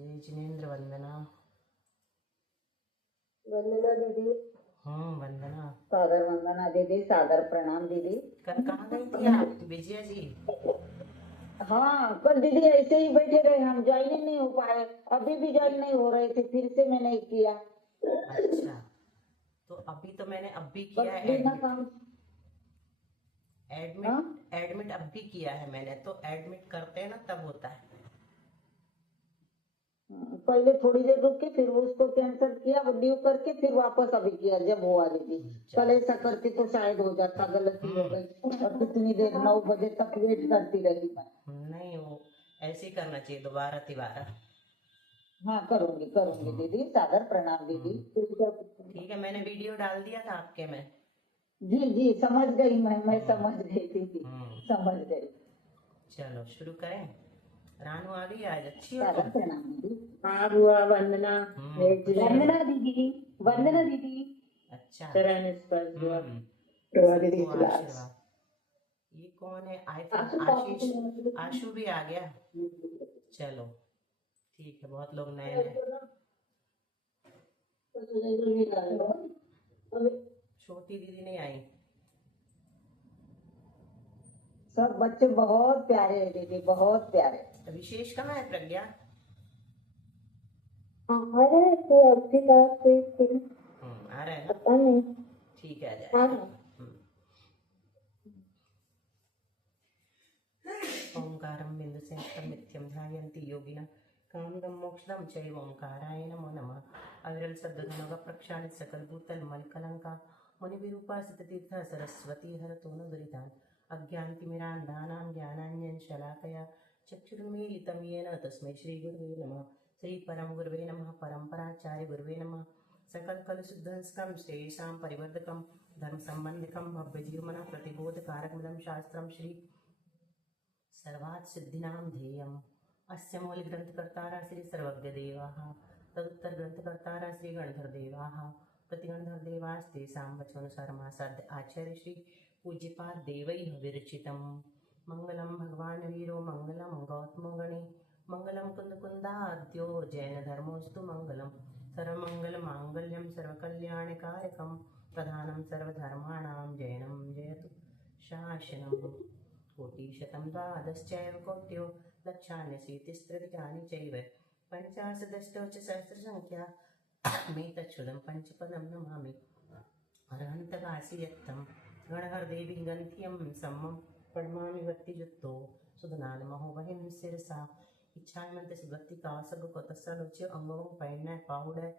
जय जिनेन्द्र वंदना। वंदना दीदी। वंदना। सादर वंदना दीदी, सादर प्रणाम दीदी। कल कहाँ गई थी आप विजया जी? हाँ, कल दीदी ऐसे ही बैठे रहे, हम ज्वाइन ही नहीं हो पाए। अभी भी ज्वाइन नहीं हो रहे थे, फिर से मैंने किया। अच्छा, तो अभी तो मैंने अभी किया बस है बिना एडमिट। काम। एडमिट हाँ एडमिट अभी किया है मैंने, तो एडमिट करते हैं ना तब होता है। पहले थोड़ी देर रुक के फिर वो उसको कैंसिल किया, वो ड्यू करके फिर वापस अभी किया जब हुआ दीदी। कल चलो। ऐसा करती तो शायद हो जाता, गलती हो गई। और कितनी देर, 9 बजे तक वेट करती रही मैं। नहीं, वो ऐसे ही करना चाहिए, दोबारा तिबारा। हाँ, करूंगी दीदी, सादर प्रणाम दीदी। ठीक है, मैंने वीडियो डाल दिया था आपके में। जी जी, समझ गई मैं समझ गई दीदी, हम्म, समझ गई। चलो शुरू करें। रानू आ गई आज, अच्छी हो सादर तुम? प्रणाम दीदी। हाँ बुआ वंदना। खुश रहो। वंदना दीदी, वंदना दीदी। अच्छा। चरण स्पर्श बुआ। हम्म, प्रभा दीदी सबको क्लास। आशीर्वाद। ये कौन है? आईफोन आशीष। आशु भी आ गया। चलो ठीक है, बहुत लोग नए नए। छोटी दीदी नहीं आई। सब बच्चे बहुत प्यारे हैं दीदी, बहुत प्यारे। विशेष कहाँ है? प्रज्ञा हमारे तो अगली बात हुई थी, आ रहा है ना? पता नहीं। ठीक है, आ हाँ जाएगा। ओंकारं बिंदु संयुक्तं नित्यं ध्यायन्ति योगिनः कामदं मोक्षदं चैव ओंकाराय नमो नमः। अविरल शब्दधनुः प्रक्षालित सकल भूतल मलकलंका मुनिविरूपासित तीर्थ सरस्वती हरतो न दुरितान् अज्ञानतिमिरान्धानां ज्ञानाञ्जन शलाकया चक्षुरुन्मीलितं येन तस्मै श्रीगुरुवे नमः। श्रीपरम गुरुवे नमः। परम्पराचार्य गुरुवे नमः। सकलकलशुद्धंस्कं श्रेयसां परिवर्धकं धर्मसम्बन्धिकं भव्यजीवनं प्रतिबोधकारकमिदं शास्त्रं श्री सर्वात् सिद्धिनां ध्येयम्। अस्य मूलग्रन्थकर्तारः श्री सर्वज्ञदेवाः, तदुत्तरग्रन्थकर्तारः श्री गणधरदेवाः, प्रतिगणधरदेवास्तेषां वचनानुसारमासाद्य आचार्य श्री पूज्यपाद देवैः विरचितम्। मङ्गलं भगवान् वीरो मङ्गलं गौतमो गणे मङ्गलं कुन्दकुन्दाद्यो जैनधर्मोऽस्तु मङ्गलं। सर्वमङ्गलमाङ्गल्यं सर्वकल्याणकारकं प्रधानं सर्वधर्माणां जैनं जयतु शासनम्। कोटिशतं द्वादश्चैव कोट्यो लक्षान्यशीतिस्त्रिदिकानि चैव पञ्चाशदष्टौ च सहस्रसङ्ख्या मेतच्छुदं पञ्चपदं नमामि। अर्हन्तवासि यत्तं गणहरदेवी गन्त्यं सम्मं प्रणमामि भक्तियुक्तो सुधनानमहो वहिं शिरसा इच्छामन्त सुभक्ति कासग कोतसलोच्य अंगों पैण्य पाहुडय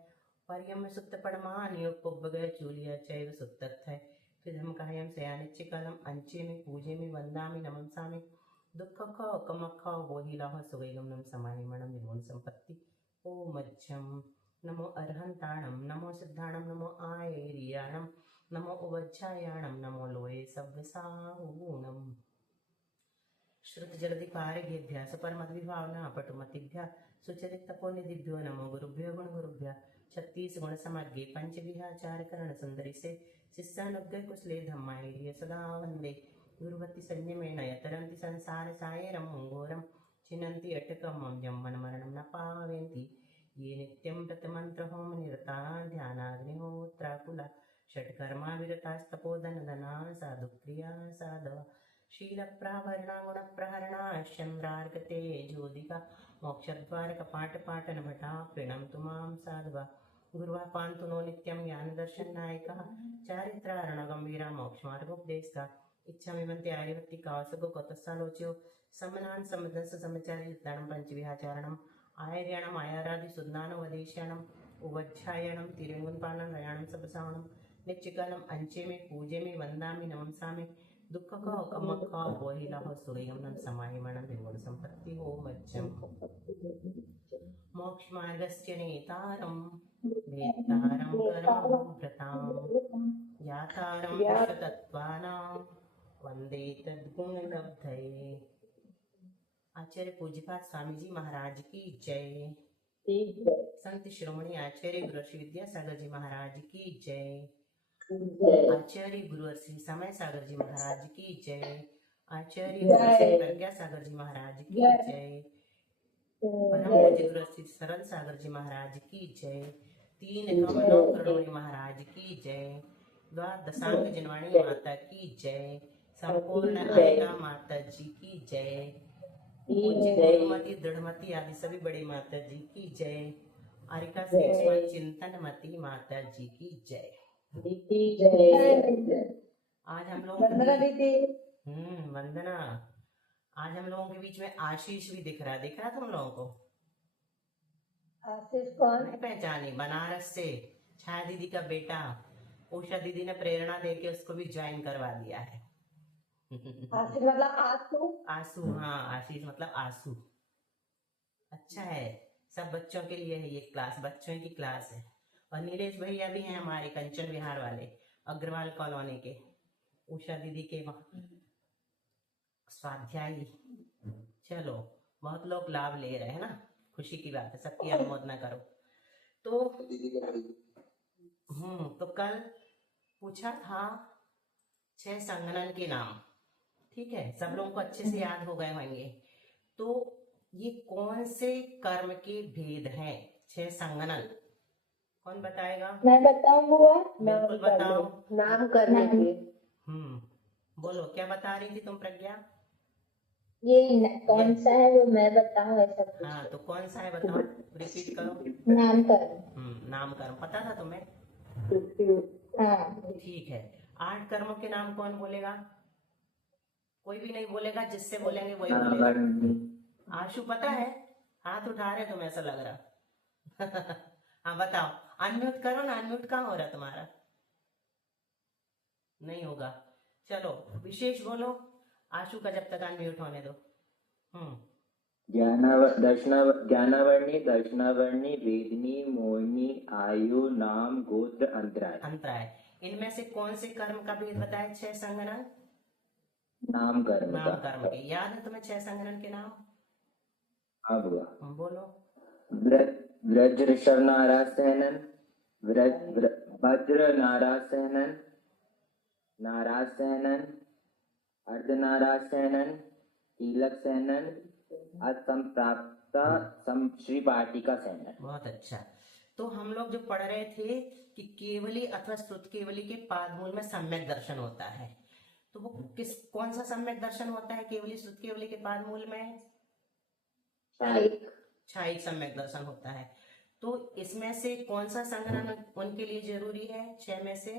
पर्यम सुक्त पड़मान्यो कुब्बगय चूलिया चैव सुत्तत्थय फिदम कायम सयानिच्चिकलम अंचे में पूजे में वंदामि नमंसामि दुख खो कमखो वोहि लाह सुवेगम नम समाहि मणम विमोन संपत्ति ओ मज्जम। नमो अर्हंताणम नमो सिद्धाणम नमो आयरियाणम नमो उवज्जायाणम नमो लोये सव्यसाहूणम। श्रुत जलधि पारगेभ्यः सपरमद्विभावना पटुमतिभ्यः सुचरित तपोनिधिभ्यो नमो गुरुभ्यो गुण गुरुभ्यः। 36 गुण समग्गे पंचविहाचार करण सुंदरी से शिष्यानुग्रह कुशले धम्माय सदा वंदे गुरुवती संयमेन यतरन्ति संसार सायरं घोरं चिनन्ति अटकं जम्मन मरणं न पावयन्ति ये नित्यं व्रतमन्त्र होम निरता ध्यानाग्निहोत्राकुला षट्कर्मा विरतास्तपोधन धना साधुक्रिया साधव शीलप्राभरणा गुणप्रहरणा चन्द्रार्कते ज्योतिका मोक्षद्वार कपाटपाटन भटा प्रणमतु मां साधवा गुरुवा पान्तु नो नित्यं ज्ञानदर्शननायकः चारित्रारणगम्भीरा मोक्षमार्गोपदेशका इच्छामि वन्ते आर्यवत्ति कासगो कोतस्सालोच्यो समनान् समदस्य समचारि युद्धानं पञ्चविहाचारणम् आयर्याणम् आयारादि सुज्ञानोपदेशाणम् उवज्झायणं तिरुवन्पालं रयाणं सप्रसावणं नित्यकालम् अंचे में पूजे में वंदामि नमंसामि दुख का कमक का वोहिला हो सुगयम नम समाहिमणं विमोन संपत्ति हो मज्जम। मोक्ष मार्गस्य नेतारं वेत्तारं कर्मभ्रतां यातारं विश्वतत्त्वानां वंदे तद्गुणलब्धये। आचार्य पूज्यपाद स्वामी जी महाराज की जय। संत शिरोमणि आचार्य गुरु श्री विद्यासागर जी महाराज की जय। आचार्य गुरु श्री समय सागर जी महाराज की जय। आचार्य गुरु श्री प्रज्ञा सागर जी महाराज की जय। परम पूज्य गुरु श्री सरल सागर जी महाराज की जय। तीन कमलों करुणी महाराज की जय। द्वादशांग जिनवाणी माता की जय। संपूर्ण आयिका माता जी की जय। पूज्य गुरुमती दृढ़मती आदि सभी बड़ी माता जी की जय। आरिका श्री चिंतन मती माता जी की जय। आज हम लोग वंदना दीदी। वंदना। आज हम लोगों के बीच में आशीष भी दिख रहा तुम लोगों को? आशीष कौन? नहीं पहचानी? बनारस से छाया दीदी का बेटा। उषा दीदी ने प्रेरणा देके उसको भी ज्वाइन करवा दिया है। आशीष मतलब आंसू? आंसू, हाँ, आशीष मतलब आंसू। अच्छा है, सब बच्चों के लिए है ये क्लास, बच्चों की क्लास है। और नीलेश भैया भी हैं हमारे कंचन विहार वाले, अग्रवाल कॉलोनी के, उषा दीदी के स्वाध्यायी। चलो, बहुत लोग लाभ ले रहे हैं ना, खुशी की बात है, सबकी अनुमोदना करो। तो कल पूछा था 6 संगणन के नाम, ठीक है, सब लोगों को अच्छे से याद हो गए होंगे। तो ये कौन से कर्म के भेद हैं 6 संगणन? कौन बताएगा? मैं बताऊं बुआ? बिल्कुल बताओ। नाम करने के। बोलो, क्या बता रही थी तुम प्रज्ञा? ये कौन सा है वो मैं बताऊं ऐसा कुछ? हाँ, तो कौन सा है बताओ, रिपीट करो। नामकरण। नामकर्म पता था तुम्हें? हाँ ठीक है। 8 कर्मों के नाम कौन बोलेगा? कोई भी नहीं बोलेगा, जिससे बोलेंगे वही बोलेगा। आशु पता है? हाथ उठा रहे तुम, ऐसा लग रहा। हाँ बताओ, अनम्यूट करो ना, अनम्यूट कहाँ हो रहा तुम्हारा? नहीं होगा। चलो विशेष बोलो, आशु का जब तक अनम्यूट होने दो। ज्ञानावर्णी, दर्शनावर्णी, वेदनी, मोहिनी, आयु, नाम, गोत्र, अंतराय। इनमें से कौन से कर्म का भेद बताए 6 संगणन? नाम कर्म के। याद है तुम्हें 6 संगणन के नाम? हाँ बुआ। बोलो। व्रज ऋषभ नारायण, भद्र नारायण, नारायण, अर्धनारायण, तिलक सेनन, असंप्राप्त श्री पाटिका सेनन। बहुत अच्छा। तो हम लोग जो पढ़ रहे थे कि केवली अथवा श्रुत केवली के पादमूल में सम्यक दर्शन होता है, तो वो कौन सा सम्यक दर्शन होता है केवली श्रुत केवली के पादमूल में? छायिक सम्यक दर्शन होता है। तो इसमें से कौन सा संगणन उनके लिए जरूरी है 6 में से?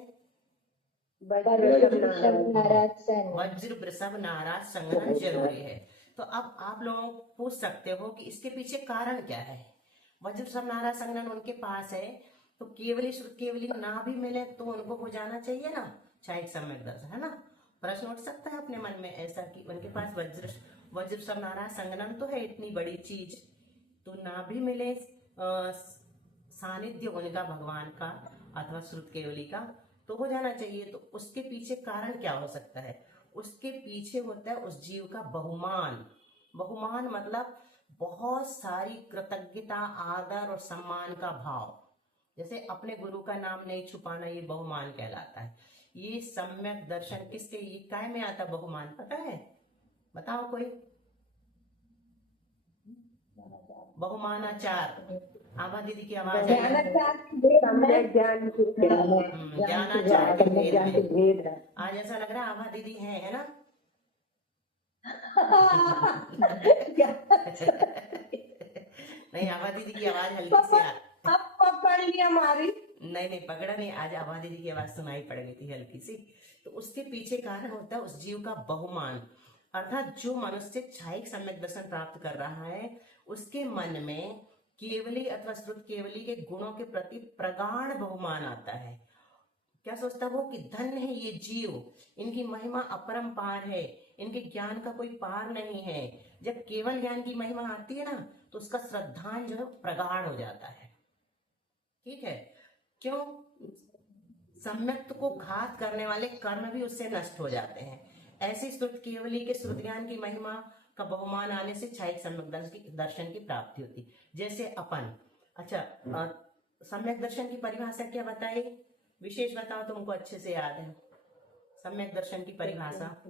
वज्र वृषभ नाराज संगणन जरूरी है। तो अब आप लोग पूछ सकते हो कि इसके पीछे कारण क्या है? वज्र वृषभ नाराज संगणन उनके पास है, तो केवली श्रुत केवली ना भी मिले तो उनको हो जाना चाहिए ना छायिक सम्यक दर्शन, है ना? प्रश्न उठ सकता है अपने मन में ऐसा कि उनके पास वज्र वृषभ नाराज संगणन तो है, इतनी बड़ी चीज, तो ना भी मिले सानिध्य उनका भगवान का अथवा श्रुत केवली का, तो हो जाना चाहिए। तो उसके पीछे कारण क्या हो सकता है? उसके पीछे होता है उस जीव का बहुमान। बहुमान मतलब बहुत सारी कृतज्ञता, आदर और सम्मान का भाव। जैसे अपने गुरु का नाम नहीं छुपाना, ये बहुमान कहलाता है। ये सम्यक दर्शन किसके, ये काय में आता बहुमान, पता है? बताओ कोई। बहुमानाचार। आभा दीदी की आवाज है। ज्ञानाचार के भेद में। आज ऐसा लग रहा है आभा दीदी है ना? नहीं, आभा दीदी की आवाज हल्की सी पकड़ लिया हमारी। नहीं पकड़ा नहीं, आज आभा दीदी की आवाज सुनाई पड़ गई थी हल्की सी। तो उसके पीछे कारण होता है उस जीव का बहुमान, अर्थात जो मनुष्य छायिक सम्यक दर्शन प्राप्त कर रहा है उसके मन में केवली अथवा श्रुत केवली के गुणों के प्रति प्रगाढ़ बहुमान आता है। क्या सोचता वो कि धन्य है ये जीव, इनकी महिमा अपरंपार है, इनके ज्ञान का कोई पार नहीं है। जब केवल ज्ञान की महिमा आती है ना, तो उसका श्रद्धांजलि जो है प्रगाढ़ हो जाता है। ठीक है? क्यों? सम्यक्त को घात करने वाले कर्म भी उससे नष्ट हो जाते हैं। ऐसी श्रुत केवली के श्रुत ज्ञान की महिमा का बहुमान आने से छायिक सम्यक दर्शन की प्राप्ति होती। जैसे अपन, अच्छा, सम्यक दर्शन की परिभाषा क्या बताई? विशेष बताओ, तुमको अच्छे से याद है सम्यक दर्शन की परिभाषा?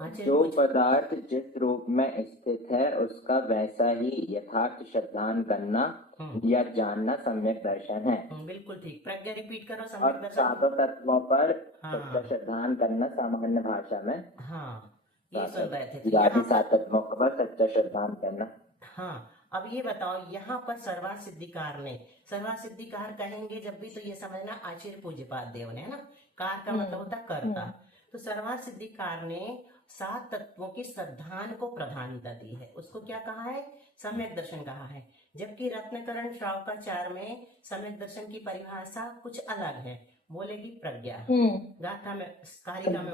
आचार्य जो पूछ पदार्थ जिस रूप में स्थित है उसका वैसा ही यथार्थ श्रद्धान करना या जानना सम्यक दर्शन है। बिल्कुल ठीक। प्रज्ञा रिपीट करो और सम्यक दर्शन। सातों तत्वों पर हाँ। सच्चा श्रद्धान करना सामान्य भाषा में हाँ, ये सुन रहे थे। तो यादि यहाँ सात तत्वों पर सच्चा श्रद्धान करना। हाँ, अब ये बताओ, यहाँ पर सर्वा सिद्धिकार ने, सर्वा सिद्धिकार कहेंगे जब भी तो ये समझना आचार्य पूज्यपाद देव ने, है ना। कार का मतलब होता है कर्ता। तो सर्वा सिद्धिकार ने 7 तत्वों की श्रद्धान को प्रधानता दी है, उसको क्या कहा है? सम्यक दर्शन कहा है। जबकि रत्नकरण श्रावकाचार में सम्यक दर्शन की परिभाषा कुछ अलग है, बोलेगी प्रज्ञा। गाथा में, कारिका में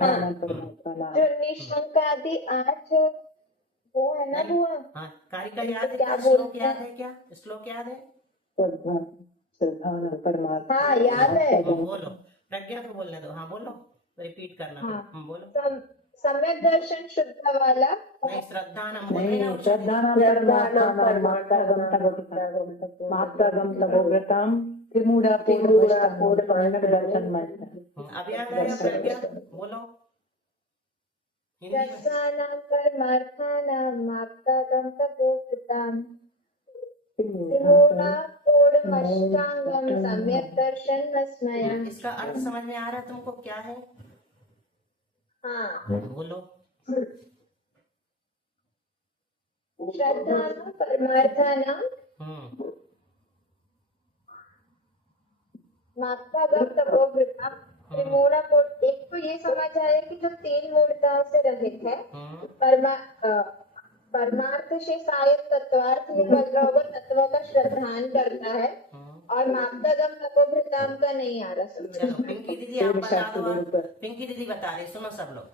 जो निशंकादि 8 वो है ना नहीं। वो। हाँ, कारिका याद है? क्या क्या श्लोक बोलते याद हैं? है? क्या श्लोक याद है? परमात्मा। हाँ याद है। बोलो, प्रज्ञा को बोलने दो। हाँ बोलो, रिपीट करना। हाँ। बोलो। सम्यक दर्शन शुद्ध वाला। नहीं, श्रद्धा नाम बोल रहे नहीं, ना। श्रद्धानां परमार्थानां मात्रागम तपोव्रताम त्रिमूढ़ापूर्णमष्टांगं दर्शन। अब याद आया प्रज्ञा? बोलो हिंदी में। श्रद्धानां परमार्थानां मात्रागम तपोव्रताम त्रिमूढ़ापूर्णमष्टांगं सम्यक दर्शन मस्मयम्। इसका अर्थ समझ में आ रहा है तुमको? क्या है? हाँ। बोलो। श्रद्धानां परमार्थानां मात्रागम तपोव्रताम त्रिमूढ़ापूर्ण। एक तो ये समझ आया कि जो 3 मूर्ताओं से रहित है, परमार्थ से शायद तत्वार्थ निकल रहा होगा, तत्वों का श्रद्धान करता है, और मात्रागम तपोव्रताम का नहीं आ रहा समझ। चलो पिंकी दीदी आप बता दो। पिंकी दीदी बता रही, सुनो सब लोग।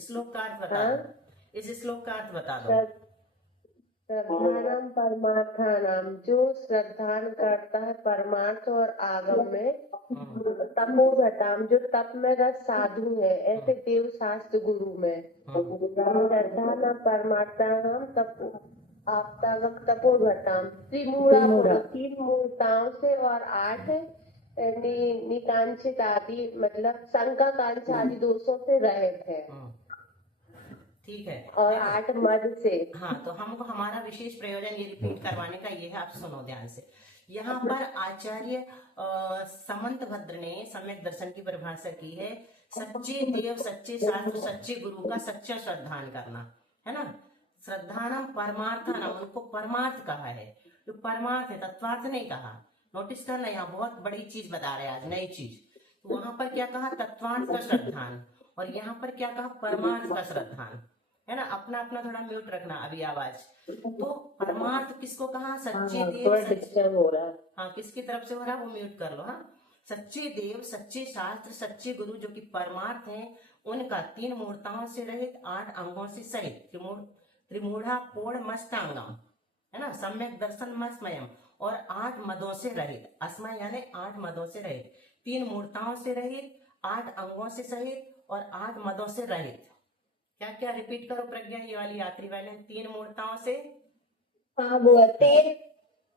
श्लोक का अर्थ बता दो। इस श्लोक का अर्थ बता दो। श्रद्धानाम परमार्थानाम, जो श्रद्धान करता है परमार्थ और आगम में। तपोव्रताम, जो तप में रस साधु है, ऐसे देव शास्त्र गुरु में। श्रद्धानाम परमार्थानाम आपतागम तपोव्रताम त्रिमूढ़ा, 3 मूर्ताओं से और 8 निकांक्षित आदि मतलब शंका कांक्षा आदि दोषों से रहित है। ठीक है। और 8 मद से। हाँ, तो हमको हमारा विशेष प्रयोजन ये रिपीट करवाने का ये है। आप सुनो ध्यान से। यहाँ पर आचार्य समंत भद्र ने सम्यक दर्शन की परिभाषा की है, सच्चे देव, सच्चे शास्त्र, सच्चे गुरु का सच्चा श्रद्धान करना, है ना। श्रद्धानाम परमार्थानाम, उनको परमार्थ कहा है। जो परमार्थ है, तत्वार्थ नहीं कहा। नोटिस करना, यहाँ बहुत बड़ी चीज बता रहे हैं आज, नई चीज। तो वहां पर क्या कहा? तत्वार्थ का श्रद्धान। और यहाँ पर क्या कहा? परमार्थ का श्रद्धान, है ना। अपना अपना थोड़ा म्यूट रखना अभी आवाज। तो परमार्थ किसको कहा? सच्चे देव, हो रहा है। हाँ, किसकी तरफ से हो रहा है वो म्यूट कर लो। हाँ, सच्चे देव, सच्चे शास्त्र, सच्चे गुरु जो कि परमार्थ हैं, उनका 3 मूर्ताओं से रहित, 8 अंगों से सहित, त्रिमूढ़ा पूर्ण मष्टांगम, है ना, सम्यक दर्शन मस्मयम, और 8 मदों से रहित। अस्मय यानी 8 मदों से रहित, 3 मूर्ताओं से रहित, 8 अंगों से सहित और 8 मदों से रहित। क्या क्या रिपीट करो प्रज्ञा, ये वाली आखिरी वाले। 3 मूर्ताओं से, हाँ वो 3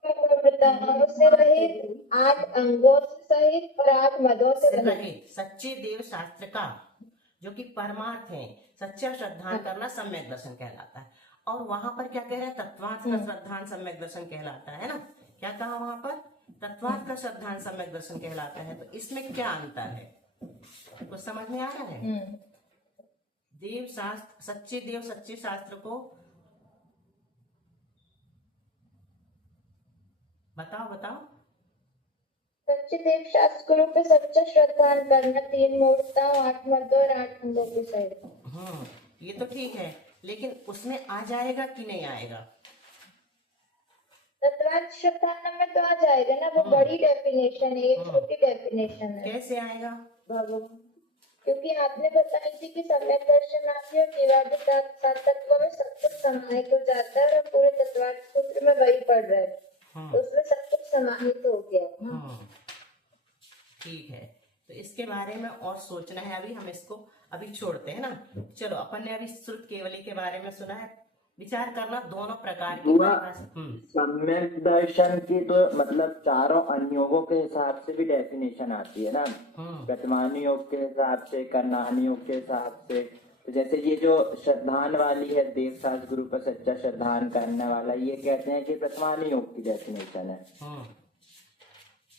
मूर्ताओं से रहित, 8 अंगों से सहित और 8 मदों से रहित। सच्चे देव शास्त्र का जो कि परमार्थ है, सच्चा श्रद्धान करना सम्यक दर्शन कहलाता है। और वहां पर क्या कह रहे हैं? तत्वार्थ का श्रद्धान सम्यक दर्शन कहलाता है ना। क्या कहा वहां पर? तत्वार्थ का श्रद्धान सम्यक दर्शन कहलाता है। तो इसमें क्या अंतर है, कुछ समझ में आ रहा है? देव शास्त्र, सच्चे देव सच्चे शास्त्र को बताओ बताओ। सच्चे देव शास्त्र गुरु पे सच्चा श्रद्धान करना, 3 मूर्ता, 8 मद और 8 अंगों के सहित। ये तो ठीक है, लेकिन उसमें आ जाएगा कि नहीं आएगा? तत्वार्थ श्रद्धान में तो आ जाएगा ना, वो बड़ी डेफिनेशन है, एक छोटी डेफिनेशन है। कैसे आएगा? क्योंकि आपने बताई थी कि सम्यक दर्शन आदि और विवादित 7 तत्वों में सब कुछ समाहित हो जाता है, और पूरे तत्वार्थ सूत्र में वही पढ़ रहे हैं, तो उसमें सब कुछ समाहित हो गया। ठीक है, तो इसके बारे में और सोचना है। अभी हम इसको अभी छोड़ते हैं ना। चलो, अपन ने अभी श्रुत केवली के बारे में सुना है, विचार करना दोनों प्रकार की हुआ। परिभाषा। सम्यक दर्शन की तो मतलब चारों अनुयोगों के हिसाब से भी डेफिनेशन आती है ना, प्रथमानुयोग के हिसाब से, कर्णानुयोग के हिसाब से। तो जैसे ये जो श्रद्धान वाली है, देवसास गुरु पर सच्चा श्रद्धान करने वाला, ये कहते हैं कि प्रथमानुयोग की डेफिनेशन है।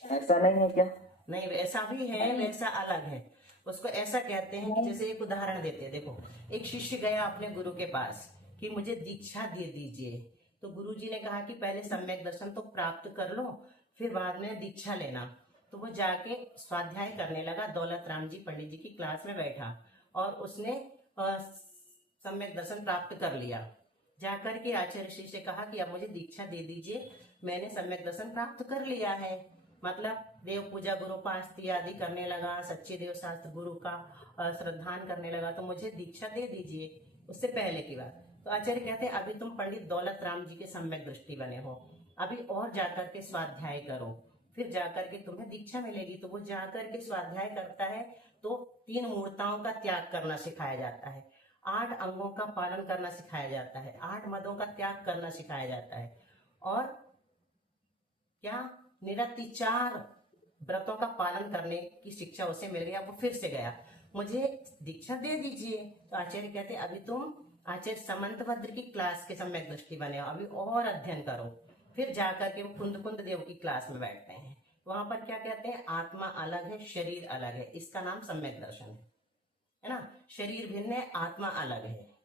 ऐसा नहीं है क्या? नहीं, वैसा भी है, वैसा अलग है। उसको ऐसा कहते हैं कि जैसे एक उदाहरण देते हैं, देखो एक शिष्य गया अपने गुरु के पास कि मुझे दीक्षा दे दीजिए। तो गुरु जी ने कहा कि पहले सम्यक दर्शन तो प्राप्त कर लो, फिर बाद में दीक्षा लेना। तो वो जाके स्वाध्याय करने लगा, दौलत राम जी पंडित जी की क्लास में बैठा और उसने सम्यक दर्शन प्राप्त कर लिया। जाकर के आचार्य श्री से कहा कि अब मुझे दीक्षा दे दीजिए, मैंने सम्यक दर्शन प्राप्त कर लिया है। मतलब देव पूजा गुरुपास्ति आदि करने लगा, सच्चे देव शास्त्र गुरु का श्रद्धान करने लगा, तो मुझे दीक्षा दे दीजिए। उससे पहले की बात। तो आचार्य कहते हैं अभी तुम पंडित दौलत राम जी के सम्यक दृष्टि बने हो, अभी और जाकर के स्वाध्याय करो, फिर जाकर के तुम्हें दीक्षा मिलेगी। तो वो जाकर के स्वाध्याय करता है तो 3 मूर्ताओं का त्याग करना सिखाया जाता है, 8 अंगों का पालन करना सिखाया जाता है, 8 मदों का त्याग करना सिखाया जाता है, और क्या निरतिचार व्रतों का पालन करने की शिक्षा उसे मिल गया। वो फिर से गया, मुझे दीक्षा दे दीजिए। तो आचार्य कहते हैं अभी तुम आचार्य समंतभद्र की क्लास के सम्यक दृष्टि बने हो, अभी और अध्ययन करो। फिर जाकर के वो कुंद देव की क्लास में बैठते हैं। वहां पर क्या कहते हैं, आत्मा अलग है, शरीर अलग है, इसका नाम सम्यक दर्शन है ना। शरीर भिन्न है, आत्मा अलग है,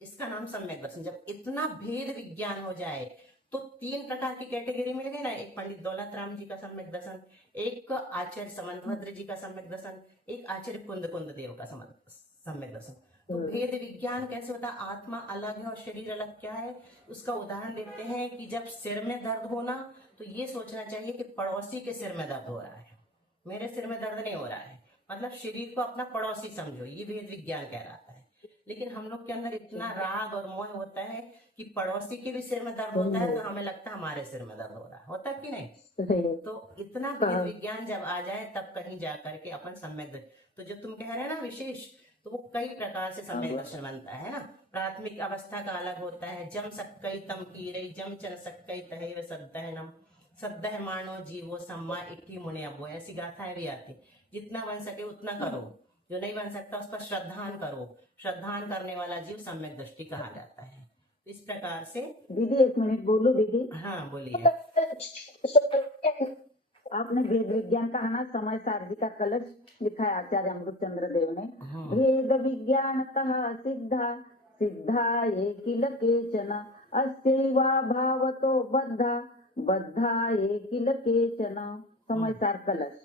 इसका नाम सम्यक दर्शन। जब इतना भेद विज्ञान हो जाए तो 3 प्रकार की कैटेगरी मिल गई ना, एक पंडित दौलत राम जी का सम्यक दर्शन, एक आचार्य समंतभद्र जी का सम्यक दर्शन, एक आचार्य कुंद देव का सम्यक दर्शन। तो भेद विज्ञान कैसे होता है, आत्मा अलग है और शरीर अलग। क्या है उसका उदाहरण देते हैं कि जब सिर में दर्द होना तो ये सोचना चाहिए कि पड़ोसी के सिर में दर्द हो रहा है, मेरे सिर में दर्द नहीं हो रहा है। मतलब शरीर को अपना पड़ोसी समझो, ये भेद विज्ञान कहलाता है। लेकिन हम लोग के अंदर इतना राग और मोह होता है कि पड़ोसी के भी सिर में दर्द होता है तो हमें लगता है हमारे सिर में दर्द हो रहा है, होता कि नहीं। तो इतना भेद विज्ञान जब आ जाए तब कहीं जाकर के अपन सम्यक। तो जो तुम कह रहे हैं ना विशेष, तो वो कई प्रकार से सम्यक दर्शन बनता है ना। प्राथमिक अवस्था का अलग होता है, जम सक्कई तम कीरई जम चन सक्कई तहैव सद्दहनम सद्दह मानो जीवो सम्मा इट्ठी मुने अबो, ऐसी गाथाएं भी आती। जितना बन सके उतना करो, जो नहीं बन सकता उस पर श्रद्धान करो, श्रद्धान करने वाला जीव सम्यक दृष्टि कहा जाता है। इस प्रकार से। दीदी 1 मिनट बोलो दीदी। हाँ बोलिए। आपने भेद विज्ञान कहा ना, समय सारजी का कलश लिखा है आचार्य अमृत चंद्र देव ने। भेद विज्ञान सिद्धा सिद्धा ये किल केचन अस्यैवा भावतो बद्धा बद्धा ये किल केचन। समय सार कलश।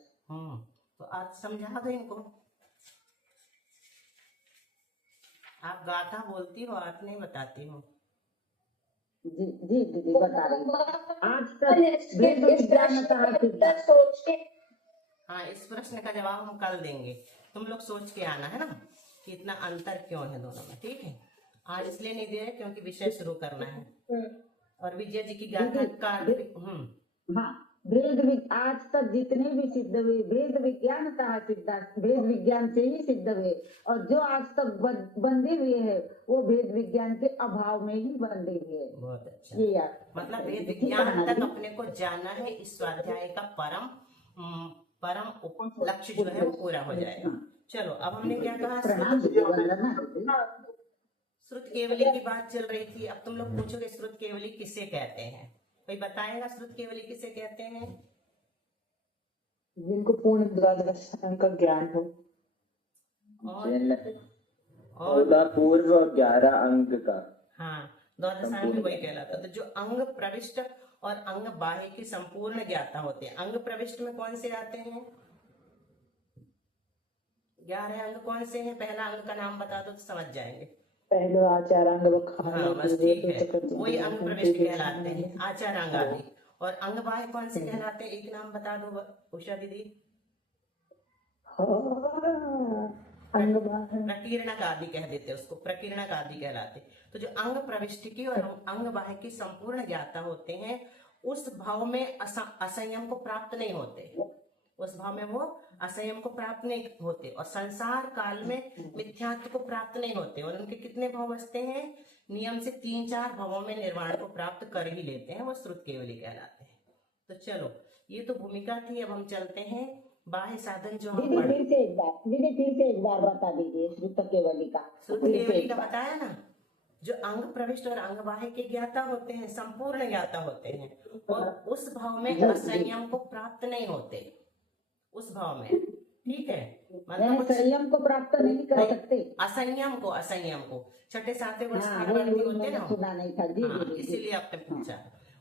तो आज समझा दो इनको। आप गाथा बोलती हो, आप नहीं बताती हो। जी जी दीदी बता रही हूँ। आज तक भेद विज्ञान सिद्धा। हाँ, इस प्रश्न का जवाब हम कल देंगे, तुम लोग सोच के आना है ना कि इतना अंतर क्यों है दोनों में। ठीक है, आज इसलिए नहीं दे रहे क्योंकि विषय शुरू करना है। और विजय जी की गाथा का हाँ, आज तक जितने भी सिद्ध हुए भेद विज्ञान सिद्धा, भेद विज्ञान से ही सिद्ध हुए, और जो आज तक बंधे हुए है वो भेद विज्ञान के अभाव में ही बंधे हुए है। बहुत अच्छा। ये यार मतलब भेद विज्ञान तक अपने को जाना है, इस स्वाध्याय का परम लक्ष्य जो है वो पूरा हो जाएगा। चलो, अब हमने क्या कहा, श्रुत केवली की बात चल रही थी। अब तुम लोग पूछोगे श्रुत केवली किसे कहते हैं, कोई बताएगा श्रुत केवली किसे कहते हैं? जिनको पूर्ण द्वादश का ज्ञान हो और पूर्व 11 अंग का। हाँ, द्वादश अंग वही कहलाता। तो जो अंग प्रविष्ट और अंग बाह्य की संपूर्ण ज्ञाता होते हैं। अंग प्रविष्ट में कौन से आते हैं? 11 अंग कौन से हैं? पहला अंग का नाम बता दो तो समझ जाएंगे। पहले आचार अंग, हाँ बस ठीक है, वही अंग प्रविष्ट कहलाते हैं, आचार अंग आदि। और अंग बाह्य कौन से कहलाते हैं? एक नाम बता दो उषा दीदी। प्रकीर्णक आदि कह देते उसको, प्रकीर्णक आदि कहलाते। तो जो अंग प्रविष्ट की और अंग बाह्य की संपूर्ण ज्ञाता होते हैं, उस भाव में असंयम को प्राप्त नहीं होते। उस भाव में वो असंयम को प्राप्त नहीं होते और संसार काल में मिथ्यात्व को प्राप्त नहीं होते। और उनके कितने भाव बचते हैं? नियम से 3-4 भावों में निर्वाण को प्राप्त कर ही लेते हैं, वो श्रुत केवली कहलाते हैं। तो चलो, ये तो भूमिका थी। अब हम चलते हैं बाह्य साधन जो हम दीदी पढ़ फिर से एक बार बता दीजिए श्रुत केवली का। श्रुत केवली का बताया ना, जो अंग प्रविष्ट और अंग बाह्य के ज्ञाता होते हैं, संपूर्ण ज्ञाता होते हैं, और उस भाव में असंयम को प्राप्त नहीं होते, उस भाव में। ठीक है, मतलब संयम को प्राप्त नहीं कर सकते, असंयम को छठे सातवें गुण हाँ, स्थानवर्ती वही होते हैं मैंने ना, सुना नहीं था जी। हाँ, जी, जी। इसीलिए आपने पूछा।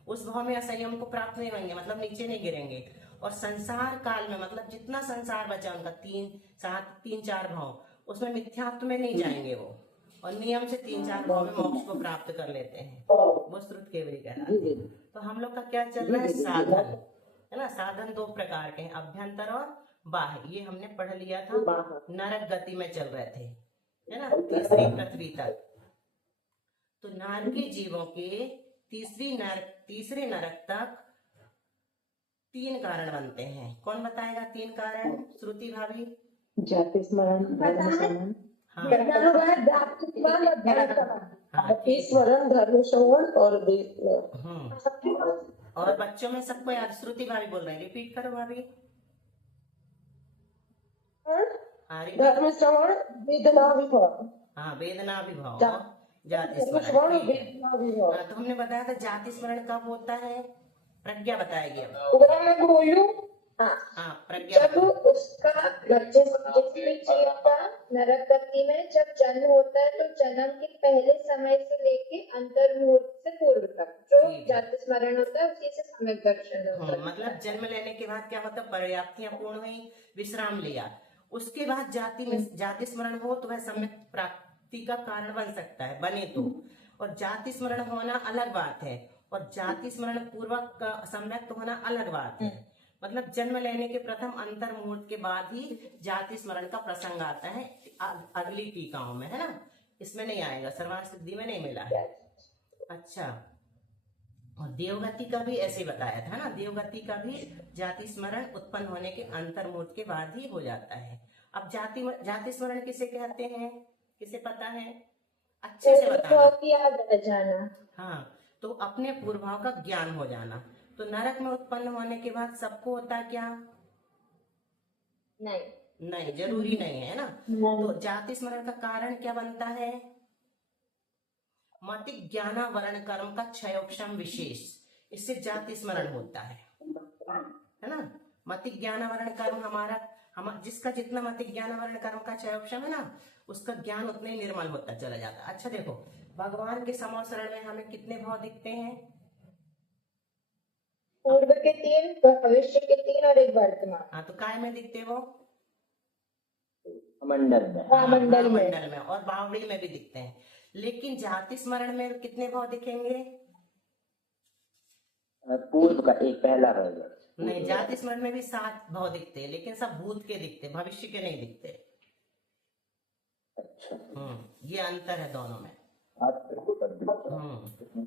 उस भाव में असंयम को प्राप्त नहीं होंगे, मतलब नीचे नहीं गिरेंगे। और संसार काल में, मतलब जितना संसार बचा उनका 3-4 भाव, उसमें मिथ्यात्व में नहीं जाएंगे वो, और नियम से 3-4 भाव में मोक्ष को प्राप्त कर लेते हैं, वो श्रुत केवली कहलाते हैं। तो हम लोग का क्या चल रहा है? साधन, है ना। साधन 2 प्रकार के हैं, अभ्यंतर और बाह्य। ये हमने पढ़ लिया था, नरक गति में चल रहे थे, है ना, तीसरी पृथ्वी तक। तो नारकी जीवों के तीसरे नरक तक 3 कारण बनते हैं। कौन बताएगा 3 कारण? श्रुति भाभी। जाति स्मरण, धर्म स्मरण, हाँ, जाति स्मरण, हाँ, स्मरण, धर्म श्रवण और वेद। और बच्चों में सबको याद? श्रुति भाभी बोल रहे हैं, रिपीट करो भाभी। हाँ, धर्म श्रवण, वेदना विभाग। हाँ, वेदना विभाव, जाति धर्म स्मरण। श्रवण, ठीक है। वेदना विभाग। हाँ, तो हमने बताया था जाति स्मरण कब होता है? प्रज्ञा बताएगी अब। पूरा मैं बोलूं? हाँ, प्रज्ञा जब उसका जिसमें जीव का नरक गति में जब जन्म होता है, तो जन्म के पहले समय से लेके अंतर मुहूर्त से पूर्व तक जो ठीक है। जाति स्मरण होता है, उसी से सम्यक दर्शन होता है। मतलब जन्म लेने के बाद क्या होता है? पर्याप्तियां पूर्ण हुई, विश्राम लिया, उसके बाद जाति स्मरण हो तो वह सम्यक प्राप्ति का कारण बन सकता है, बने तो। और जाति स्मरण होना अलग बात है, और जाति स्मरण पूर्वक सम्यक होना अलग बात है। मतलब जन्म लेने के प्रथम अंतर मुहूर्त के बाद ही जाति स्मरण का प्रसंग आता है अगली टीकाओं में, है ना। इसमें नहीं आएगा, सर्वांश सिद्धि में नहीं मिला है। अच्छा, और देवगति का भी ऐसे बताया था ना, देवगति का भी जाति स्मरण उत्पन्न होने के अंतर मुहूर्त के बाद ही हो जाता है। अब जाति स्मरण किसे कहते हैं? किसे पता है? अच्छे से बताना। पूर्व याद रह जाना। हाँ, तो अपने पूर्वभाव का ज्ञान हो जाना। तो नरक में उत्पन्न होने के बाद सबको होता क्या? नहीं, जरूरी नहीं है ना। तो जाति स्मरण का कारण क्या बनता है? मति ज्ञाना वर्ण कर्म का क्षयोक्षम विशेष, इससे जाति स्मरण होता है ना। मति ज्ञान वर्ण कर्म जिसका जितना मति ज्ञान वर्ण कर्म का क्षयोक्षम है ना, उसका ज्ञान उतना ही निर्मल होता चला जाता है। अच्छा देखो, भगवान के समोसरण में हमें कितने भाव दिखते हैं? पूर्व के 3, भविष्य के 3 और एक वर्तमान। हाँ, तो काय में दिखते वो? मंडल में। हाँ, मंडल में। मंडल में और बावड़ी में भी दिखते हैं। लेकिन जाति स्मरण में कितने भाव दिखेंगे? पूर्व का एक पहला भाग। नहीं, जाति स्मरण में भी 7 भाव दिखते हैं, लेकिन सब भूत के दिखते, भविष्य के नहीं दिखते। अच्छा, ये अंतर है दोनों में।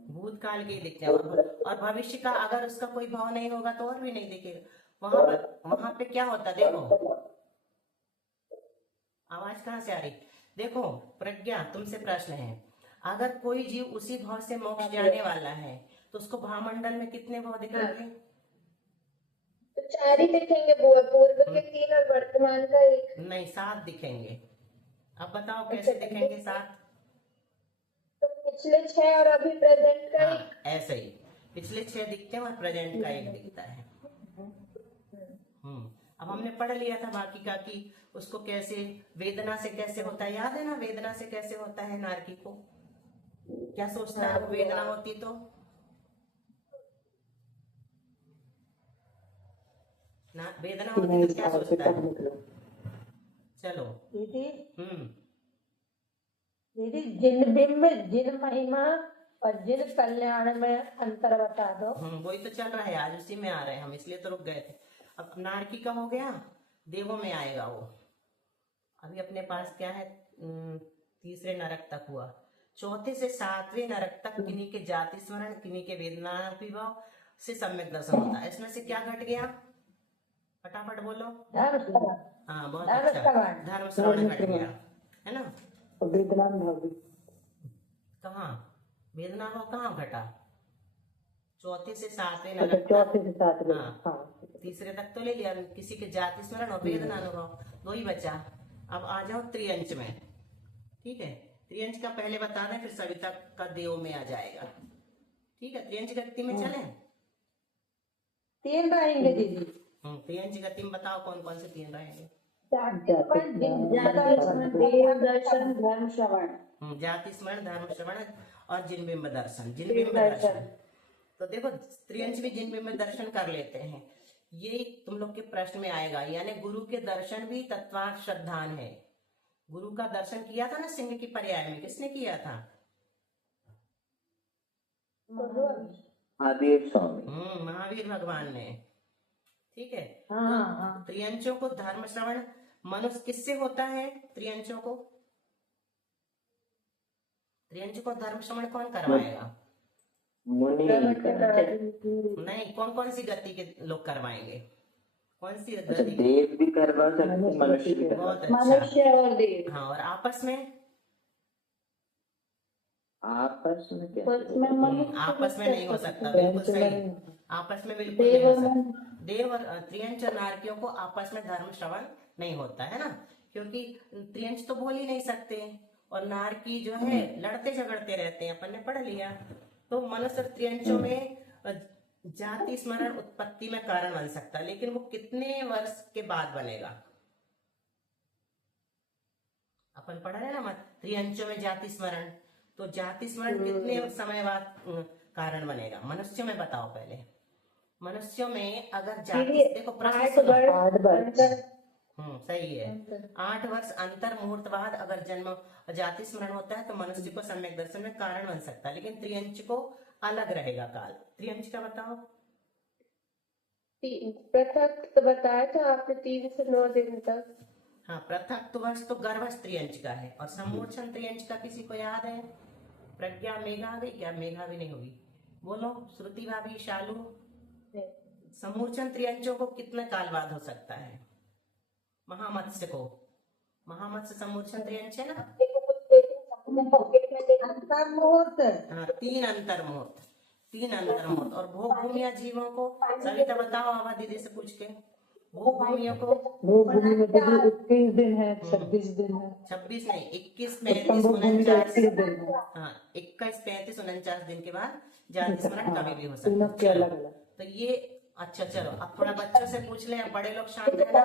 भूतकाल के दिखते हैं, और भविष्य का अगर उसका कोई भाव नहीं होगा तो और भी नहीं दिखेगा। वहां पे क्या होता, देखो आवाज कहाँ से आ रही? देखो प्रज्ञा, तुमसे प्रश्न है, अगर कोई जीव उसी भाव से मोक्ष जाने वाला है तो उसको भावमंडल में कितने भाव दिखेंगे? तो 4 ही दिखेंगे, पूर्व के 3 और वर्तमान का 1। नहीं, 7 दिखेंगे। अब बताओ कैसे दिखेंगे 7? तो पिछले 6 और अभी प्रेजेंट का 1। ऐसे ही पिछले 6 दिखते हैं और प्रेजेंट का 1 दिखता है। अब हमने पढ़ लिया था बाकी का कि उसको कैसे वेदना से कैसे होता है, याद है ना? वेदना से कैसे होता है? नारकी को क्या सोचता है वो वेदना होती तो? ना वेदना होती तो क्या सोचता है? चलो। दीदी, जिन बिंब, जिन महिमा और जिन कल्याण में अंतर बता दो। वही तो चल रहा है, आज उसी में आ रहे हैं हम, इसलिए तो रुक गए थे। अब नारकी का हो गया, देवों में आएगा वो। अभी अपने पास क्या है? तीसरे नरक तक हुआ। चौथे से 7वें नरक तक किन्हीं के जाति स्मरण, किन्हीं के वेदना विभाव से सम्यक दर्शन होता है। इसमें से क्या घट गया? फटाफट बोलो। धर्म श्रवण, हाँ बहुत धर्म अच्छा, श्रवण, धर्म श्रवण घट गया है ना। वेदना भावी, कहाँ वेदना को कहाँ घटा? चौथे से सातवें अच्छा लगन तक। चौथे से सातवें, हाँ हाँ तीसरे तक तो ले लिया। किसी के जाति स्मरण और वेदना अनुभव, दो ही बचा। अब आ जाओ त्रियंच में। ठीक है, त्रियंच का पहले बता दें, फिर सविता का देव में आ जाएगा। ठीक है, त्रियंच गति में चले। 3 रहेंगे दीदी। त्रियंच गति में बताओ कौन कौन से 3 रहेंगे। जाति स्मरण, देव दर्शन, धर्म श्रवण। जाति स्मरण, धर्म श्रवण और जिनबिंब दर्शन। जिनबिंब दर्शन तो देखो त्रियंच भी जिनबिंब दर्शन कर लेते हैं। ये तुम लोग के प्रश्न में आएगा, यानी गुरु के दर्शन भी तत्वार्थ श्रद्धान है। गुरु का दर्शन किया था ना सिंह की पर्याय में, किसने किया था? महावीर स्वामी। महावीर भगवान ने। ठीक है, हाँ, त्रियंचों को धर्म श्रवण मनुष्य किससे होता है? त्रियंचों को धर्म श्रवण कौन करवाएगा? मुनि नहीं, कौन कौन सी गति के लोग करवाएंगे? कौन सी अच्छा, गति? देव भी करवा सकते, मनुष्य भी करवा बहुत सकते। अच्छा। मनुष्य और देव। हाँ, और आपस में आपस में क्या? आपस में नहीं हो सकता, बिल्कुल सही। आपस में बिल्कुल नहीं हो सकता। देव और त्रियंच और नारकियों को आपस में धर्म श्रवण नहीं होता है ना, क्योंकि त्रियंच तो बोल ही नहीं सकते और नारकी जो है लड़ते झगड़ते रहते हैं, अपन ने पढ़ लिया। तो मनुष्य और त्रियंचों में जाति स्मरण उत्पत्ति में कारण बन सकता है, लेकिन वो कितने वर्ष के बाद बनेगा? अपन पढ़ रहे हैं ना त्रियंचों में जाति स्मरण, तो जाति स्मरण कितने समय बाद कारण बनेगा? मनुष्यों में बताओ पहले। मनुष्यों में अगर जाति, देखो प्रश्न सुनो। 8 वर्ष, सही है। 8 वर्ष अंतर मुहूर्त बाद अगर जन्म जाति स्मरण होता है तो मनुष्य को सम्यक दर्शन में कारण बन सकता है, लेकिन त्रियंच को अलग रहेगा काल। त्रियंच का बताओ। पृथक तो बताया था आपने 3 से 9 दिन तक। हाँ, पृथक तो वर्ष तो गर्भस्थ त्रियंच का है, और समूर्छन त्रियंच का किसी को याद है? प्रज्ञा मेघा आ गई क्या? मेघा भी नहीं होगी, बोलो। श्रुति भाभी, शालू। समूर्छन त्रियंचों को कितने काल बाद हो सकता है? महामत्स्य को, महामत्स्य समूर्छन त्रियंच है ना। अंतर मुहूर्त। हाँ, 3 अंतर मुहूर्त। और भोग भूमिया जीवों को सविता बताओ, आवा दीदी से पूछ के। भोग भूमियों को वो भूमि में तो 21 दिन है, 26 दिन है, 26 नहीं, 21, उत्तम 35, भूमि का 21 49। दिन है। हाँ, 21, 35, 49 दिन के बाद जाति स्मरण कभी भी हो तीनों सकता के है। अलग अलग। तो ये अच्छा, चलो अब थोड़ा बच्चों से पूछ ले। अब बड़े लोग शांत है ना,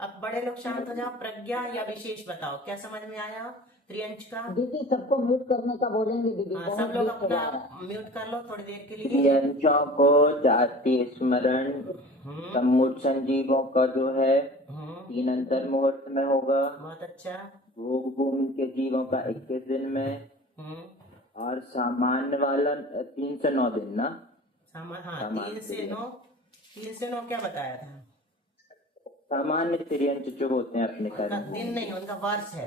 अब बड़े लोग शांत हो जाओ। प्रज्ञा या विशेष बताओ, क्या समझ में आया त्रियंच का? दीदी सबको म्यूट करने का बोलेंगे दीदी। हाँ, बहुत सब लोग देर हो रहा है। अपना म्यूट कर लो थोड़ी देर के लिए। त्रियंचों को जाति स्मरण, समूर्छन जीवों का जो है 3 अंतर मुहूर्त में होगा। बहुत अच्छा। भोग भूमि के जीवों का 21 दिन में, और सामान्य वाला 3 से 9 दिन ना। हाँ, 3 से 9 क्या बताया था? सामान्य त्रियंच जो होते हैं अपने उनका कर्म। दिन नहीं, उनका वर्ष है।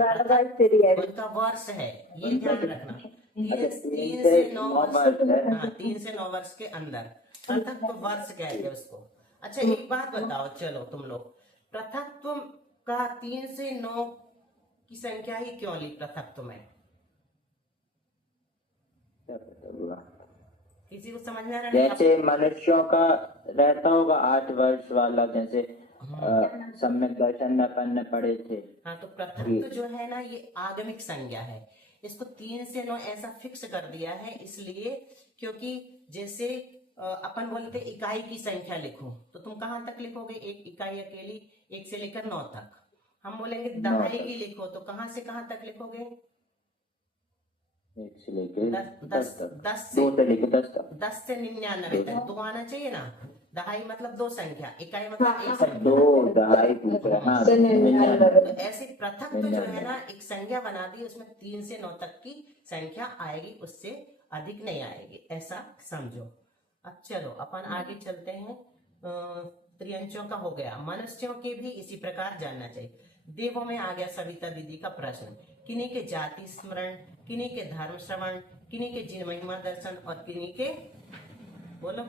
त्रियंच उनका वर्ष है, ये ध्यान रखना। 3 अच्छा, से 9 वर्ष है। हाँ, 3 से 9 वर्ष के अंदर पृथक तो वर्ष कहते हैं उसको। अच्छा, एक बात बताओ, चलो तुम लोग, पृथकत्व का 3 से 9 की संख्या ही क्यों ली पृथकत्व में? किसी को समझ में आ रहा है? जैसे मनुष्यों का रहता होगा 8 वर्ष वाला, जैसे सम्यक दर्शन में अपन ने पढ़े थे। हाँ, तो पृथक जो है ना, ये आगमिक संज्ञा है। इसको 3 से 9 ऐसा फिक्स कर दिया है इसलिए क्योंकि जैसे अपन बोलते इकाई की संख्या लिखो, तो तुम कहाँ तक लिखोगे? एक इकाई अकेली 1 से लेकर 9 तक। हम बोलेंगे दहाई की लिखो, तो कहाँ से कहाँ तक लिखोगे? 1 से लेकर 10 तक, 10 2 से लेकर 10 तक, 10 से 99 तक 2 आना चाहिए ना। दहाई मतलब 2 संख्या, इकाई मतलब 1 संख्या। 2 दहाई पूछ रहे हैं। तो ऐसे पृथक तो जो है ना, एक संख्या बना दी, उसमें 3 से 9 तक की संख्या आएगी, उससे अधिक नहीं आएगी, ऐसा समझो। अब चलो अपन आगे चलते हैं। त्रियंचों का हो गया, मनुष्यों के भी इसी प्रकार जानना चाहिए। देवों में आ गया सविता दीदी का प्रश्न। किन्हीं के जाति स्मरण, किन्हीं के धर्म श्रवण, किन्हीं के जिन महिमा दर्शन और किन्हीं के बोलो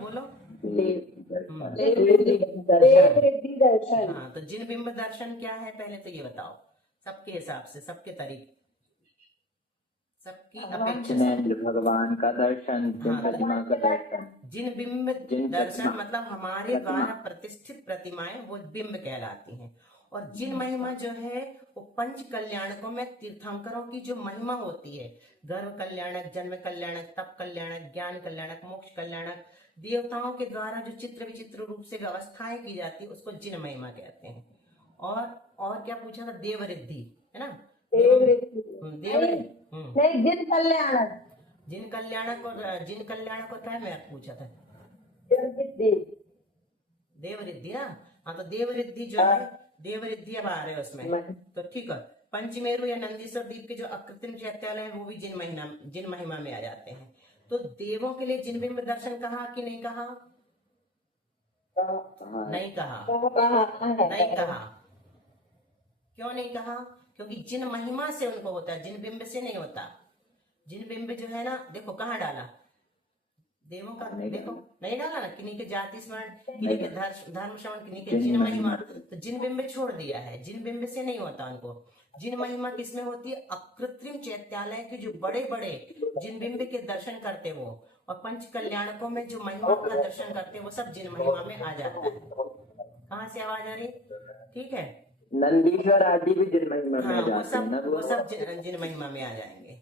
देववृद्धि दर्शन। हाँ, तो जिन बिंब दर्शन क्या है पहले तो ये बताओ, सबके हिसाब से, सबके तरीके, सबकी अपेक्षा से। जिनेंद्र भगवान का दर्शन, जिन हाँ, प्रतिमा का दर्शन। जिन बिंब जिन दर्शन प्रतिमा- मतलब हमारे द्वारा प्रतिष्ठित प्रतिमाएं वो बिंब कहलाती हैं। और जिन महिमा जो है वो पंच कल्याणकों में तीर्थंकरों की जो महिमा होती है, गर्भ कल्याणक, जन्म कल्याणक, तप कल्याणक, ज्ञान कल्याणक, मोक्ष कल्याणक, देवताओं के द्वारा जो चित्र विचित्र रूप से व्यवस्थाएं की जाती है उसको जिन महिमा कहते हैं। और क्या पूछा था, देवरिद्धि है ना, देवरिद्धि। नहीं, जिन कल्याणक। जिन कल्याणक और क्या मैं पूछा था, देवरिद्धि ना। हाँ, तो देवरिद्धि जो है, देवरिद्धि अब आ रहे हैं उसमें, तो ठीक है। पंचमेरु या नंदीश्वर द्वीप के जो अकृत्रिम चैत्यालय है वो भी जिन महिमा में आ जाते हैं। तो देवों के लिए जिन बिंब दर्शन कहा कि नहीं कहा? नहीं कहा, नहीं कहा। क्यों नहीं कहा? क्योंकि जिन महिमा से उनको होता है, जिन बिंब से नहीं होता। जिन बिंब जो है ना, देखो कहाँ डाला देवों का, देखो नहीं डाला ना, किन्हीं के जाति स्मरण, किन्हीं के धर्म श्रवण, किन्हीं के जिन महिमा, तो जिन बिंब छोड़ दिया है, जिन बिंब से नहीं होता उनको। जिन महिमा किसमें होती है? अकृत्रिम चैत्यालय के जो बड़े बड़े जिन बिंब के दर्शन करते वो, और पंच कल्याणकों में जो महिमा का दर्शन करते वो सब जिन महिमा में आ जाता है। कहाँ से आवाज आ रही? ठीक है, नंदीश्वर आदि भी जिन महिमा में हाँ, आ जाते हैं ना, वो सब जिन महिमा में आ जाएंगे।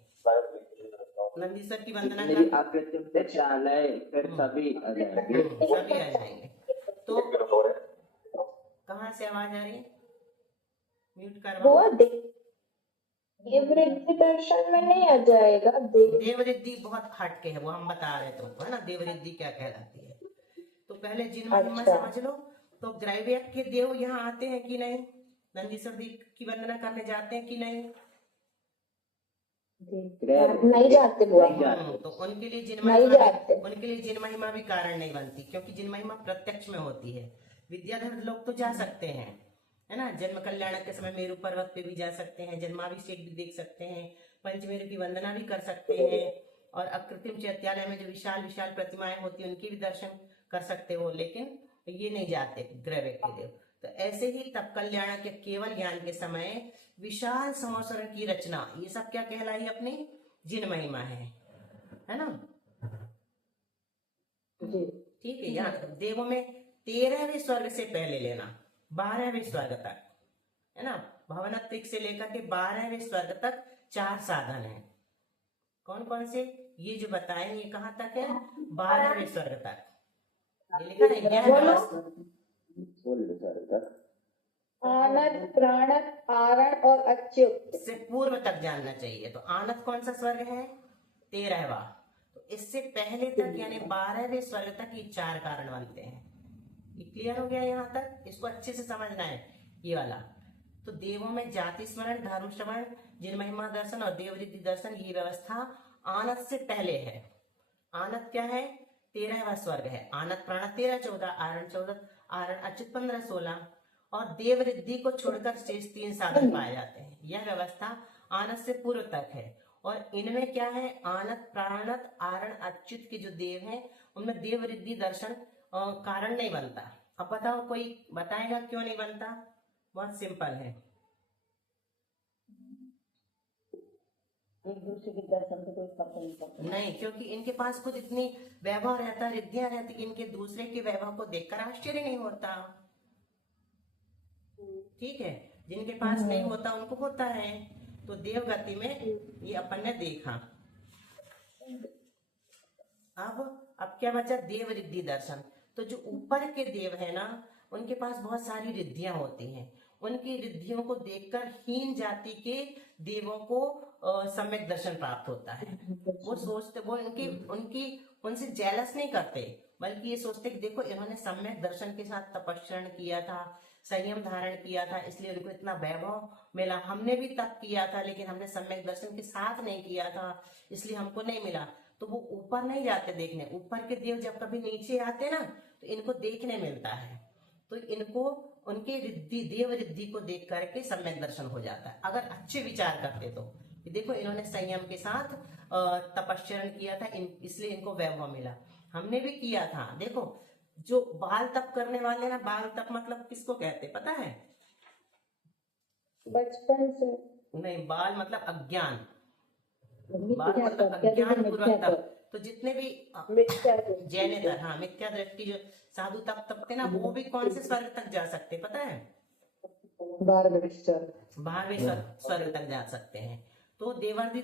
नंदीश्वर की वंदना मेरी कर, आकृति चैत्यालय फिर सभी आ जाएंगे। सभी आ जाएंगे। तो कहाँ से आवाज आ रही है? म्यूट करवाओ। देववृद्धि दर्शन में नहीं आ जाएगा। देवरिद्धि बहुत हटके है, वो हम बता रहे तुमको, है ना, देवरिद्धि क्या कहलाती है। तो पहले जिन महिमा समझ लो। तो ग्रैव्यक के देव यहाँ आते हैं कि नहीं? नंदीश्वर द्वीप की वंदना करने जाते हैं कि नहीं? नहीं जाते बुआ। तो उनके लिए जिन महिमा भी कारण नहीं बनती, क्योंकि जिन महिमा प्रत्यक्ष में होती है। विद्याधर लोग तो जा सकते हैं, है ना, जन्म कल्याणक के समय मेरु पर्वत पे भी जा सकते हैं, जन्माभिषेक भी देख सकते हैं, पंचमेरु की वंदना भी कर सकते हैं, और अकृत्रिम चैत्यालय में जो विशाल विशाल प्रतिमाएं होती है उनकी भी दर्शन कर सकते हो, लेकिन ये नहीं जाते ग्रैव्यक के देव। तो ऐसे ही तप कल्याणक के केवल ज्ञान के समय विशाल संवत्सरण की रचना, ये सब क्या कहलाई? अपनी जिन महिमा है ना। ठीक है, यहाँ देवों में 13वें स्वर्ग से पहले लेना, 12वें स्वर्ग तक, है ना, भवनत्विक से लेकर के 12वें स्वर्ग तक 4 साधन है। कौन कौन से? ये जो बताए ये कहाँ तक है? 12वें स्वर्ग तक। ये लिखा है ज्ञान अवस्था, आनत, प्राणत, आरण और अच्युत से पूर्व तक जानना चाहिए। तो आनत कौन सा स्वर्ग है? 13वां। तो इससे पहले तक यानी 12वें स्वर्ग तक ये 4 कारण बनते हैं। ये क्लियर हो गया यहाँ तक? इसको अच्छे से समझना है ये वाला। तो देवों में जाति स्मरण, धर्म श्रवण, जिन महिमा दर्शन और देवरिद्धि दर्शन, ये व्यवस्था आनत से पहले है। आनत क्या है? 13वां स्वर्ग है। आनत प्राणत 13, 14, आरण 14, आरण अच्युत 15, 16, और देवरिद्धि को छोड़कर शेष 3 साधन पाए जाते हैं। यह व्यवस्था आनत से पूर्व तक है। और इनमें क्या है? आनत, प्राणत, आरण, अच्युत के जो देव हैं उनमें देवरिद्धि दर्शन कारण नहीं बनता। अब बताओ, कोई बताएगा क्यों नहीं बनता? बहुत सिंपल है। एक दूसरे के दर्शन से कोई फर्क नहीं पड़ता। नहीं, क्योंकि इनके पास खुद इतनी वैभव रहता, रिद्धियां रहती, इनके दूसरे के वैभव को देखकर आश्चर्य नहीं होता। ठीक है, जिनके पास नहीं होता उनको होता है। तो देव गति में ये अपन ने देखा। अब क्या बचा? देव रिद्धि दर्शन। तो जो ऊपर के देव है ना, उनके पास बहुत सारी रिद्धियां होती हैं। उनकी रिद्धियों को देखकर हीन जाति के देवों को सम्यक दर्शन प्राप्त होता है। वो सोचते, वो उनसे जेलस नहीं करते, बल्कि ये सोचते कि देखो इन्होंने सम्यक दर्शन के साथ तपस्या किया था, संयम धारण किया था, इसलिए उनको इतना वैभव मिला। हमने भी तप किया था लेकिन हमने सम्यक दर्शन के साथ नहीं किया था, इसलिए हमको नहीं मिला। तो वो ऊपर नहीं जाते देखने। ऊपर के देव जब कभी नीचे आते ना तो इनको देखने मिलता है। तो इनको उनके देव रिद्धि को देख करके सम्यक दर्शन हो जाता है, अगर अच्छे विचार करते तो। देखो इन्होंने संयम के साथ तपस्या किया था, इसलिए इनको वैभव मिला। हमने भी किया था। देखो जो बाल तप करने वाले ना, बाल तप मतलब किसको कहते पता है? बचपन से नहीं, बाल मतलब अज्ञान, बाल मिथ्या मतलब तप, क्या अज्ञान कहते हैं? पूर्वक मिथ्या तप। तप। तो जितने भी मिथ्या दृष्टि जैनेतर, हाँ, मिथ्या दृष्टि जो साधु तप तपते ना, वो भी कौन से स्वर्ग तक जा सकते पता है? 12वें स्वर्ग। 12वें स्वर्ग तक जा सकते हैं। तो देवर्धि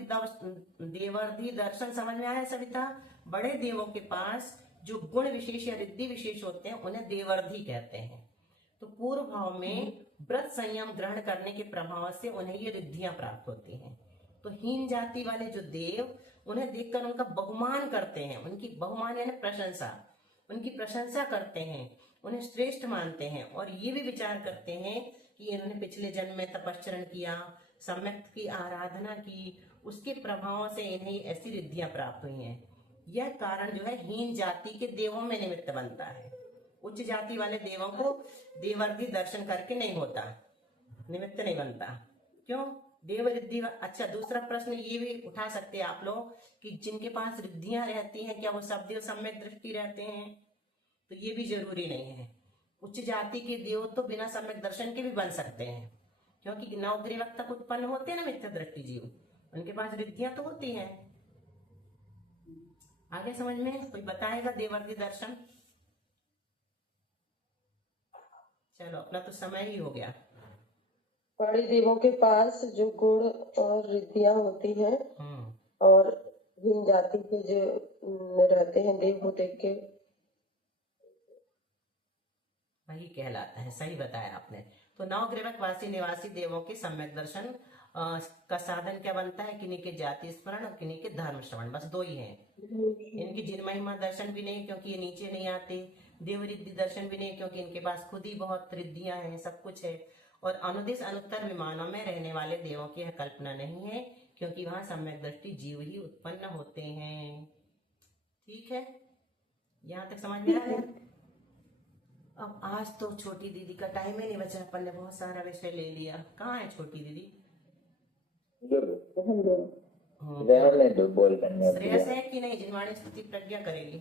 दर्शन समझ में आया सविता? बड़े देवों के पास जो गुण विशेष या रिद्धि विशेष होते हैं उन्हें देवर्धि कहते हैं। तो पूर्व भाव में व्रत संयम ग्रहण करने के प्रभाव से उन्हें ये रिद्धियां प्राप्त होती हैं। तो हीन जाति वाले जो देव, उन्हें देखकर उनका बहुमान करते हैं, उनकी बहुमान यानी प्रशंसा, उनकी प्रशंसा करते हैं, उन्हें श्रेष्ठ मानते हैं और ये भी विचार करते हैं कि इन्होंने पिछले जन्म में तपस्चरण किया, सम्यक की आराधना की, उसके प्रभाव से इन्हें ऐसी रिद्धियां प्राप्त हुई हैं। यह कारण जो है हीन जाति के देवों में निमित्त बनता है। उच्च जाति वाले देवों को देवर्धि दर्शन करके नहीं होता, निमित्त नहीं बनता। क्यों? देव रिद्धि। अच्छा, दूसरा प्रश्न ये भी उठा सकते हैं आप लोग कि जिनके पास रिद्धियां रहती हैं क्या वो सब देव सम्यक दृष्टि रहते हैं? तो ये भी जरूरी नहीं है। उच्च जाति के देव तो बिना सम्यक दर्शन के भी बन सकते हैं, क्योंकि नवग्रीव तक उत्पन्न होते हैं ना मिथ्या दृष्टि जीव, उनके पास रिद्धियां तो होती हैं। आगे समझ में कोई बताएगा देवर्धि दर्शन? चलो, अपना तो समय ही हो गया। बड़े देवों के पास जो गुण और रिद्धियां होती हैं और हीन जाति के जो रहते हैं देव होते के, वही कहलाता है। सही बताया आपने। तो नवग्रीवक वासी निवासी देवों के सम्यक दर्शन का साधन क्या बनता है? किन्हीं के जाति स्मरण और किन्हीं के धर्म श्रवण, बस दो ही हैं। इनकी जिन महिमा दर्शन भी नहीं, क्योंकि ये नीचे नहीं आते। देव रिद्धि दर्शन भी नहीं, क्योंकि इनके पास खुद ही बहुत रिद्धियां हैं, सब कुछ है। और अनुदिश अनुत्तर विमानों में रहने वाले देवों की यह कल्पना नहीं है, क्योंकि वहां सम्यक दृष्टि जीव ही उत्पन्न होते हैं। ठीक है, यहाँ तक समझ में आया? अब आज तो छोटी दीदी का टाइम ही नहीं बचा, अपन ने बहुत सारा विषय ले लिया। कहाँ है छोटी दीदी? रहने दो, बोल करने श्रेयस है कि नहीं? जिनवाणी स्तुति प्रज्ञा करेगी।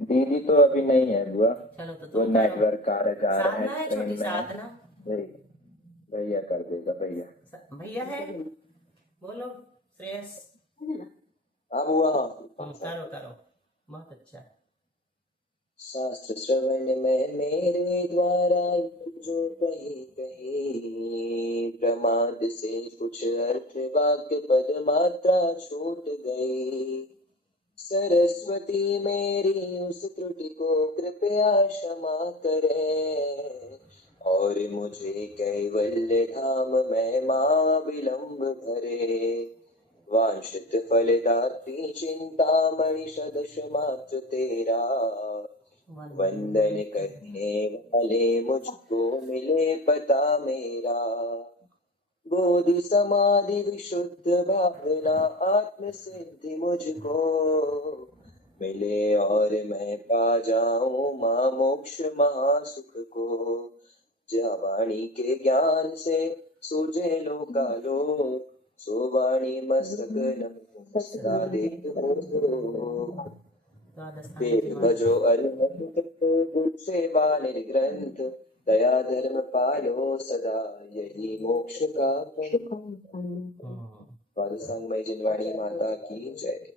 दीदी तो अभी नहीं है बुआ, चलो तो वो तुम करो। नेटवर्क कार्य जा रहा साधना है, ट्रेन छोटी में। साधना। भैया कर देगा, भैया। भैया है, बोलो श्रेयस। अब हुआ। करो करो, बहुत अच्छा। शास्त्र श्रवण में मेरे द्वारा जो कहीं कहीं प्रमाद से कुछ अर्थ वाक्य पद मात्रा छूट गई, सरस्वती मेरी उस त्रुटि को कृपया क्षमा करें और मुझे कैवल्य धाम में मां विलंब भरे। वांछित फलदात्री चिंतामणि सदृश मात्र तेरा, वंदन करने वाले मुझको मिले पता मेरा। बोधि समाधि विशुद्ध भावना आत्म सिद्धि मुझको मिले और मैं पा जाऊं मां मोक्ष महासुख को। जहाँ वाणी के ज्ञान से सूझे लोकालो, सो वाणी मस्तक नमस्का देत हो। देव भजो अरिहंत गुरु सेवा निर्ग्रंथ, दया धर्म पायो सदा यही मोक्ष का फल। वाद संग में जिनवाणी माता की जय।